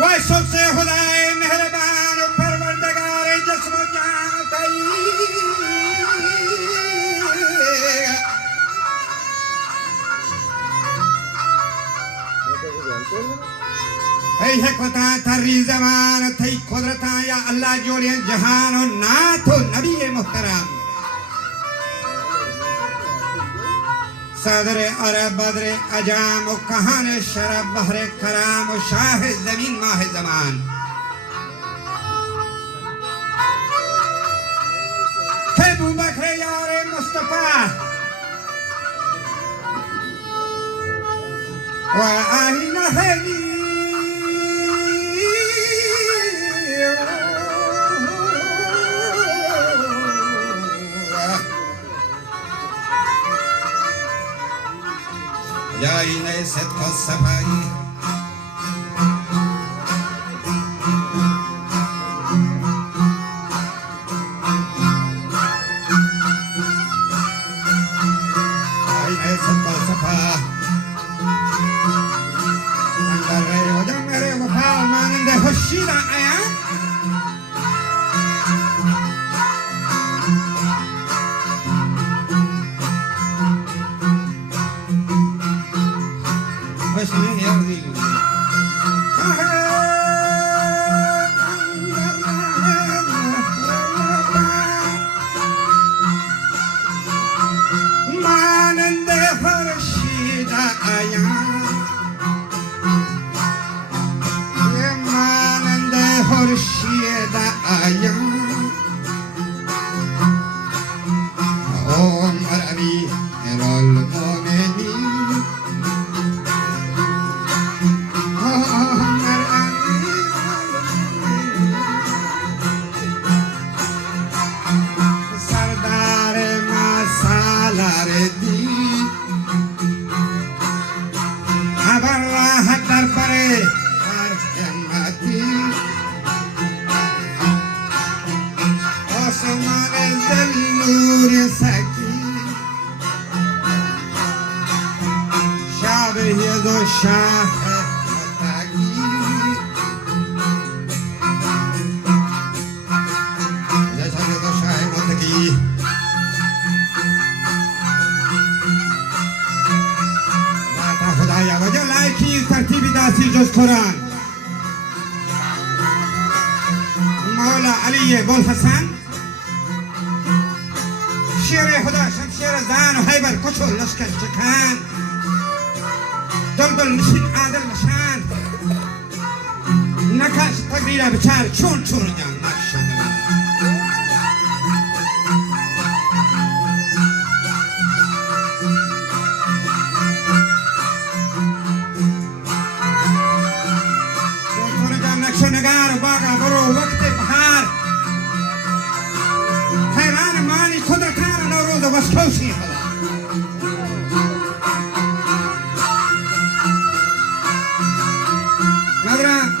وای صبح سے خدای مهربان و پروردگار جسم و جان تئی ای حکمتاں تھری زمان تھئی قدرتاں یا اللہ جوڑین جہان و نات و نبی محترم صدر عرب بدر عجام و کہان شرب بحر کرام و شاہ زمین ماہ زمان ابو بکر یار مصطفیٰ و آئینہ حیلی یا اینه صدق و صفایی اینه صدق و صفا اندر ری و جم میرے وفا مانند خورشید آیا بشنی یادی مانند خورشید آیا مانند خورشید آیا عمر علی المؤمنین شاه متقی لشکر دو شاه متقی ذات خدایا و جلال کی ترتیبی داسی جز قرآن مولا علی بوالحسن شیر خدا شمشیر زن و حیبر کچو لشکر چکن دلدل نشین عادل نشان نکاش تقدیر بچار چون چون جان نقش چون جان نقش نگار باغا برو وقت بهار حیران مانی قدرتان نوروز و وسکوشی خدا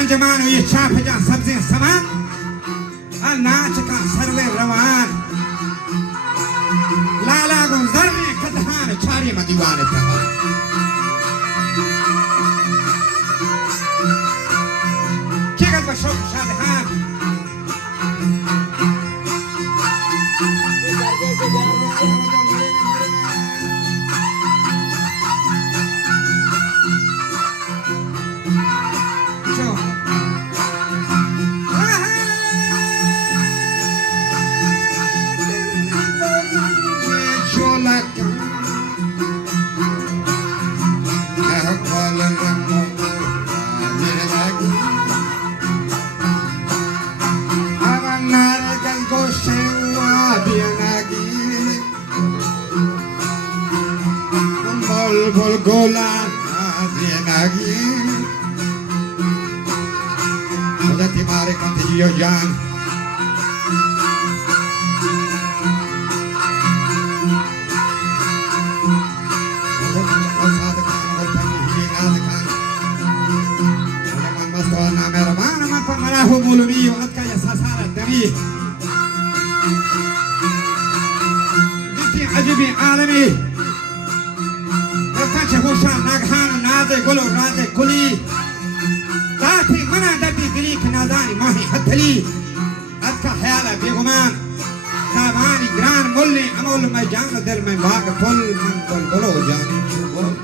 انجمان و یہ چاپ جان سبزیں سمان الناچ کا سروے روان لالا گنزر نے کدھان چاری مدیوان تہا کی گل بشوق شادہان gola zinagi Oda timare kantiyo jan مولوی و ادکا یا ساسارا دمی دیتی عجبی عالمی رفتنچه هوشان ناگهان نازه گل و رازه گلی ذاتی منا دردی دلی که نازانی ماهی حتلی ادکا خیالا بیگمان تابانی گران ملی امول میں جان دل میں باغ پل من بل بلو جانی چو بول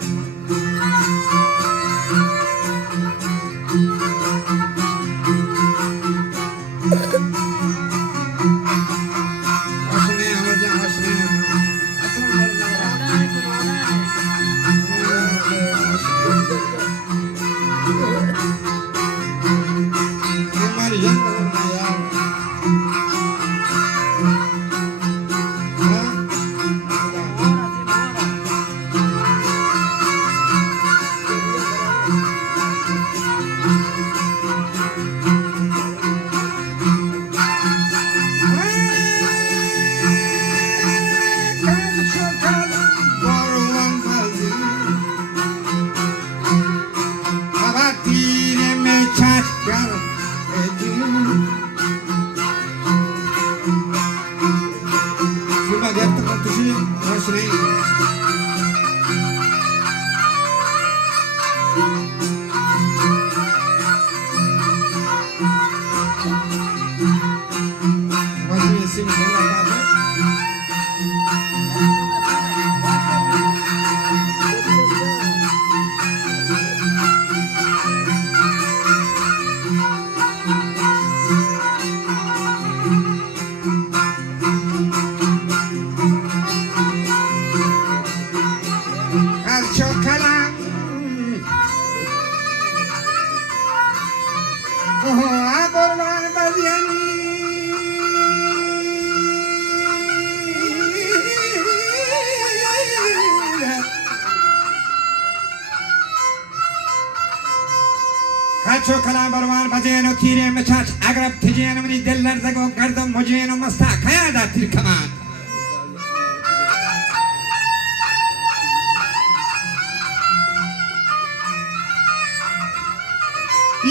Kaço kalan barman baceno tire meçaç agrab tijeno mini deller zago gardam mojeno masta kaya da tirkaman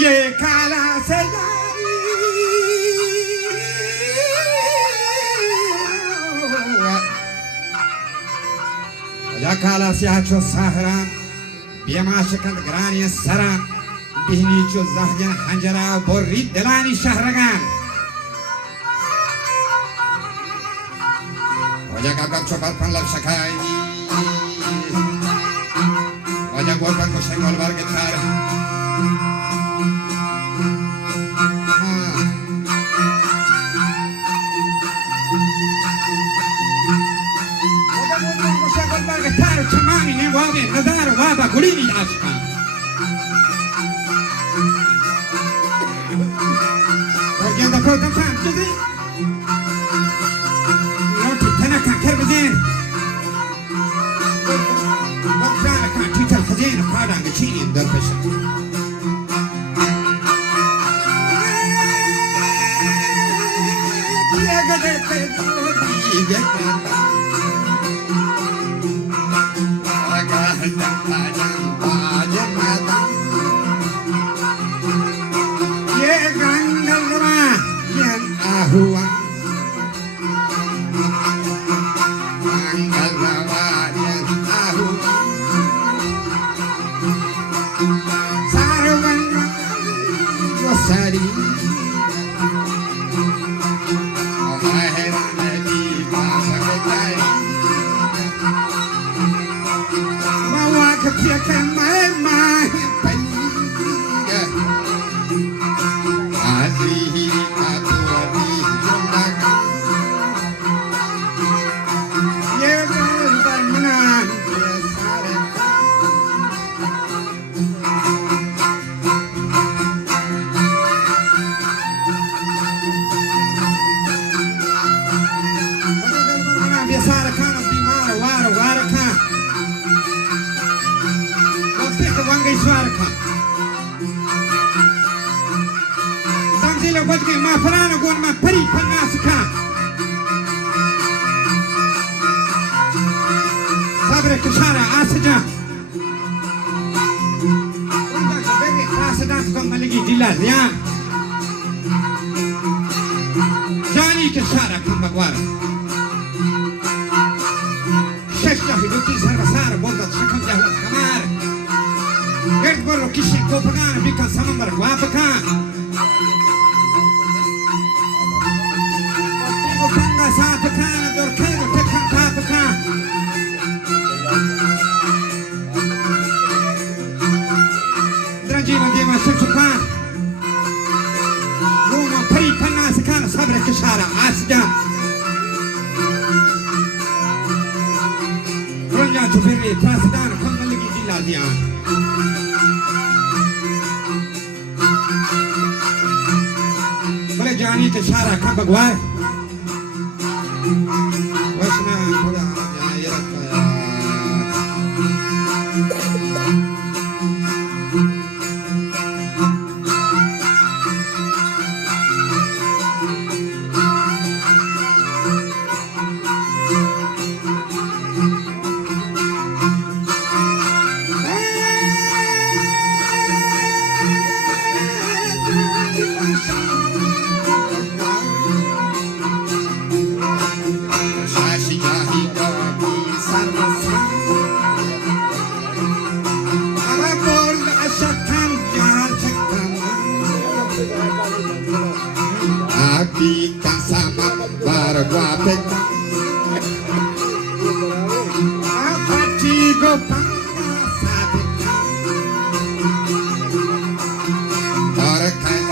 ye kala sejari ya kala siyacho sahran biyamaşıkan graniye saran Dihni ço zahjan hanjara borri delani shahragan Oja kakak cobar panlap sakai Oja gorban ko sengol bar gitar Oja gorban ko sengol bar gitar chamani ne wabe nadar waba gulini ashka Yanda program tam dedi. Noti tana kan kerbizin. Bakra kan titel khazin qadan gachini darbesh. Ya gade te di gekta. Aga handa qadan bajan madan. Ye gangalma yan ahua. Gangalma yan ahua. Sarvan wasari. Mawa kapiakan خود ما فران گون ما پری پناس کا صبر کشاره آسجا اونجا که بگی خاصدان کن ملگی دیلا زیان جانی کشاره کن بگوارم شش جاهی دوتی سر بسار بردد شکم جهلت کمار گرد برو کشی کوپگان بیکن سمنبر گوافکان تیگو پنگا ساپکان دورکیگو تکن تاپکان درنجینا دیما سوچپان روما پری پناسکان صبر کشاره آسجان رنجا تو بری تراسدان کمالگی دیلا دیان بله جانی که شارع کن بگوار وشنا خدا جانی یرد Apikan sama barguapek Apatigo panga sapeka Orakai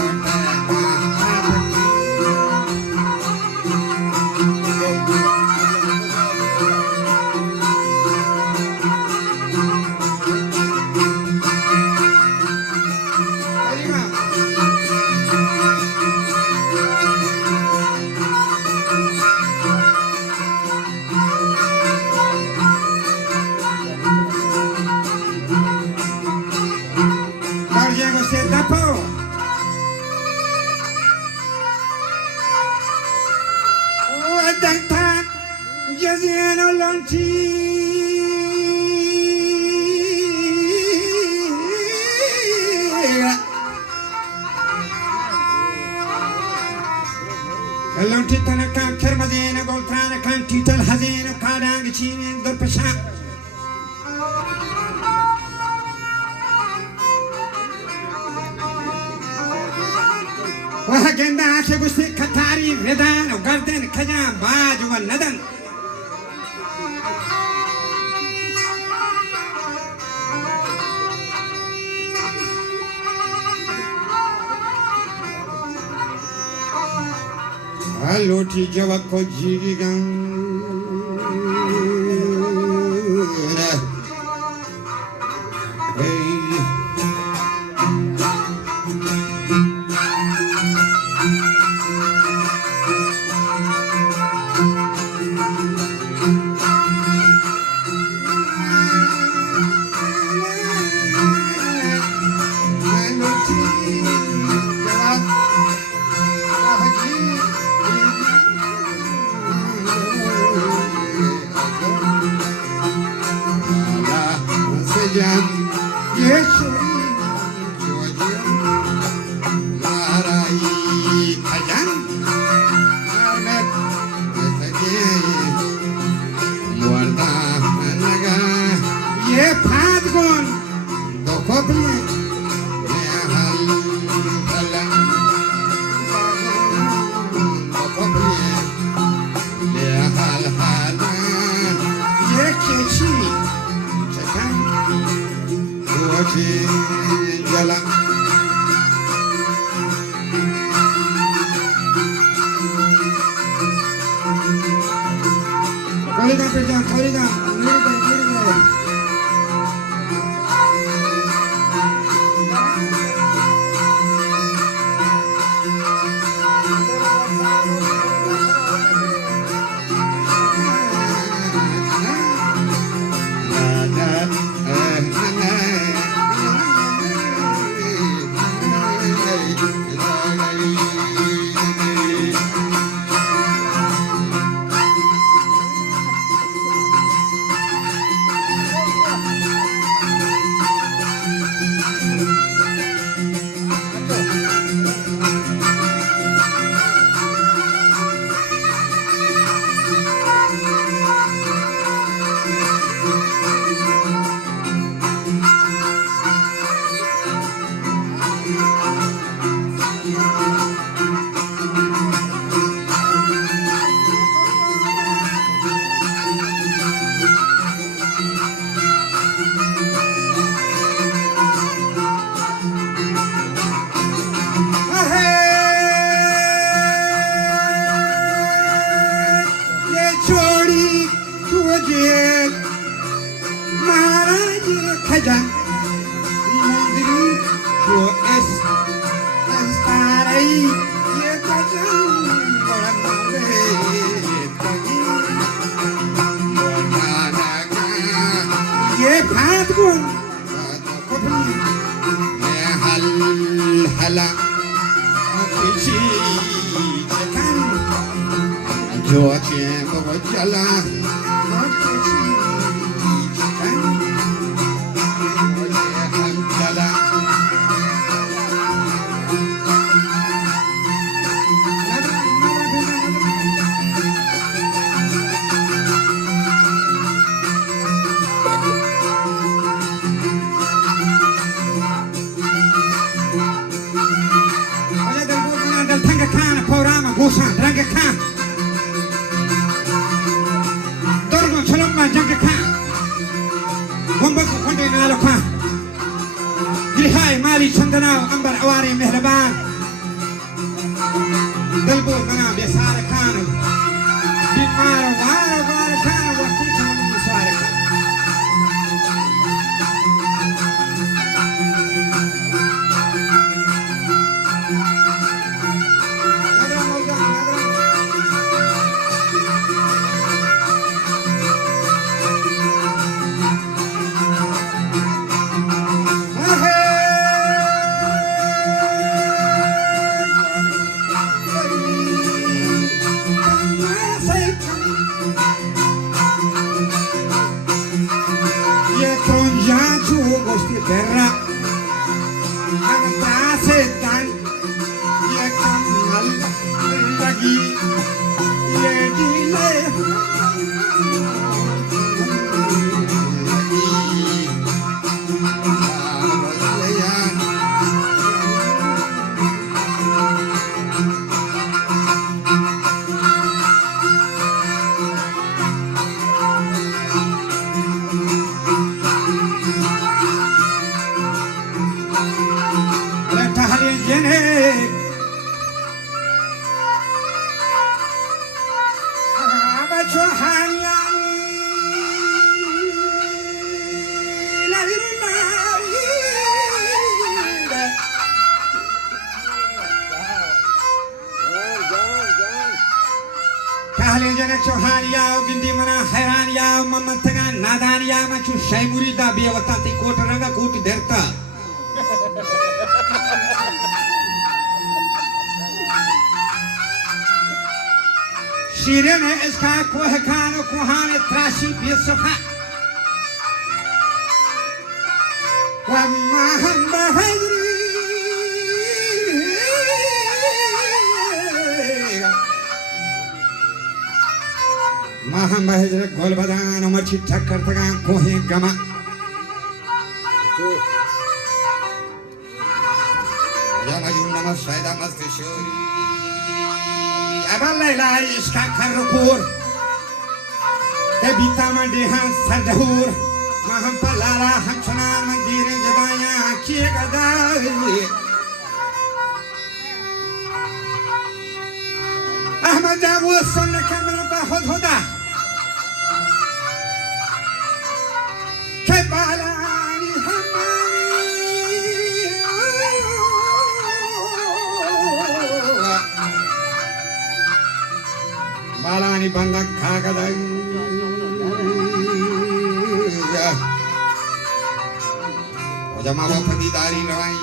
Jaziano Lanchi Lanchi Tanakan Kermadina Goltrana Kan Tital Hazina Kadang Chin the Pasha Wahagenda Shagusi Katari Redan Garden Kajam Baju Nadan Aloti Javako Jigan جيل ماراجي خجان مدري شو استاري يخجان ये भात गुण मैं हल हला किसी जगन जो चें बवचला किसी जगन मुझे हम चला Busan, Dranga Khan Dorgo Chalomba Janga Khan Wambaku Konde Nalo Khan Gilhai Mali Chandanao Ambar Awari Mehraban Dalbo Mana Besara Khan Bimara Vara Khan Wakti Khan Musara Khan terra anta setan ye kamal lagi ye dile Chohaniya, Gindimana, Herania, Mamataga, Nadania, Machu, Shaimurida, Biawatati, Kotaranga, Kuti Derta. Shirene Eska, Kohekano, Kohane, Trashi, Biasoha. Wamahamba Henry. Mahamba Hezra Golbadan, Omachi Takartagan, Kohe Gama. Yamayunama Saida Mastishuri Abalela Iskakarukur Ebitama Dehan Sadahur Mahampalala Hamsana Mandiri Jadaya Kiegadai Ahmad Jawus on the camera Bahoda Kebalani Hamani Balani Bandak Kagadai Ojama Padidari Rai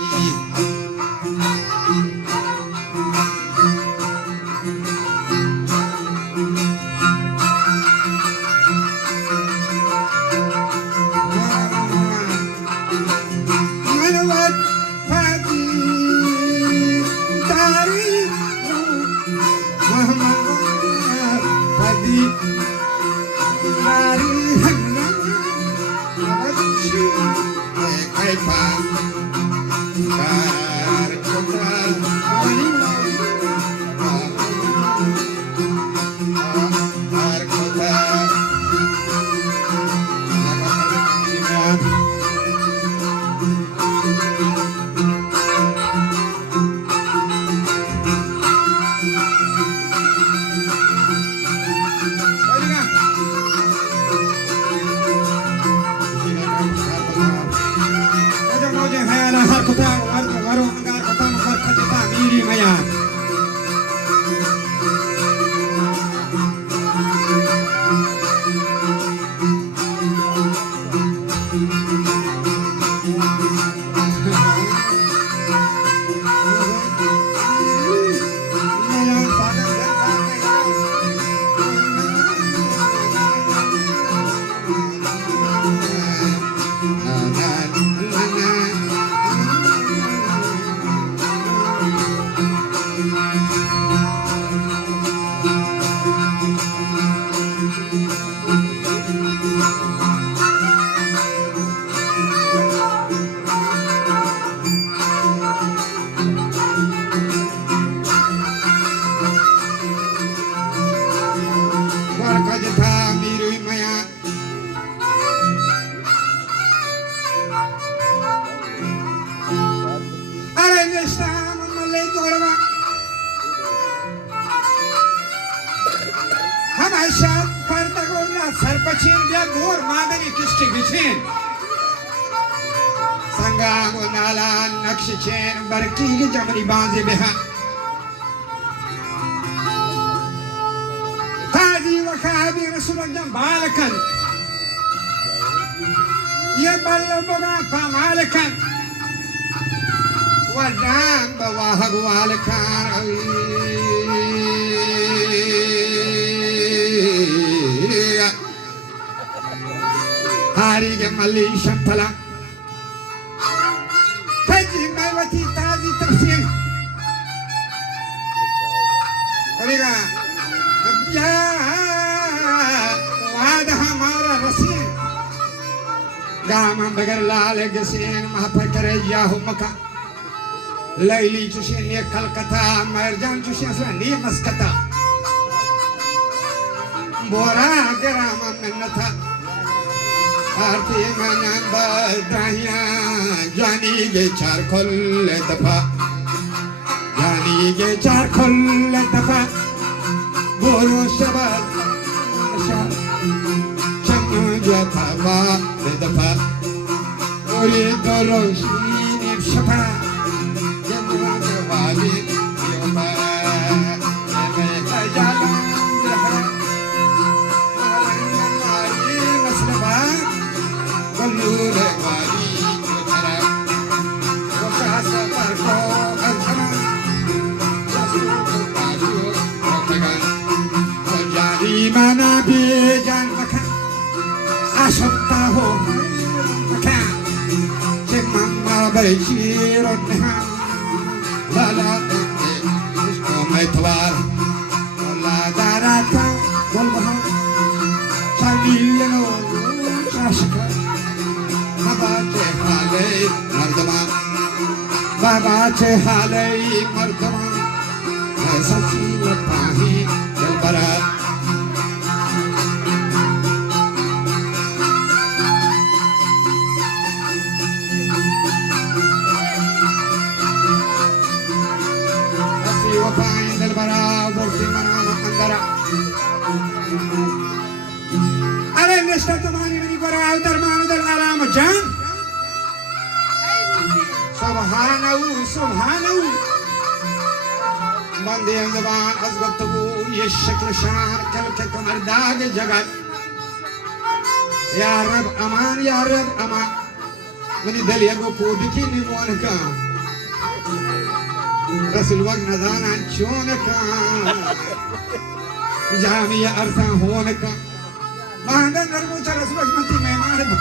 मरकज था मीरू मया अरे निष्ठाम मल्ले जोड़वा हम ऐसा पर तक सरपचीन बिया मोर मादनी किस्टी बिछेन संगा वो नाला नक्श चेन बरकी की जमरी बांधे बिहा ताजी वखाबी रसूलल्लाह बालकन ये बल्लो बगा पामालकन वडाम बवाहग वालकन हारी के मल्ली शंपला तजी मैवती ताजी तफसीर करेगा या वाद हमारा रसीन गाम बगर लाल गसीन महाफकर याहू मका लैली चुशीन ये कलकत्ता मरजान चुशीन असला नी मस्कता बोरा गराम मिन्नता आरती मनान बदाहिया जानी गे चार खोल दफा जानी गे चार खोल दफा बोरो शबाद चन्नु जाता बा दफा और ये दरोशीन शफा जन्नु जवाली योबा मैं जालूं जहा मारी मसलबा कल्लूरे वाली चुचरा वसास पर को अधमा Mana bijan makan asapta ho makan cemama berciron lala isko metwar la darata walha samilno shashka baba che halay mardama sasi lapahi dalbara وفاين البراء وبرسي منام أندرا أرى النشطة تماني مني براء ودرمان دل علام جان سبحانه بندي الزبان أزغبته يشكل شان كلك كمرداغ جغت يا رب أمان مني دل يغو كودكي نمونكا رسول وقت نزانا شونكا جامية أرثا هونكا ما عندنا نرموشا رسول وقت منتي ميمان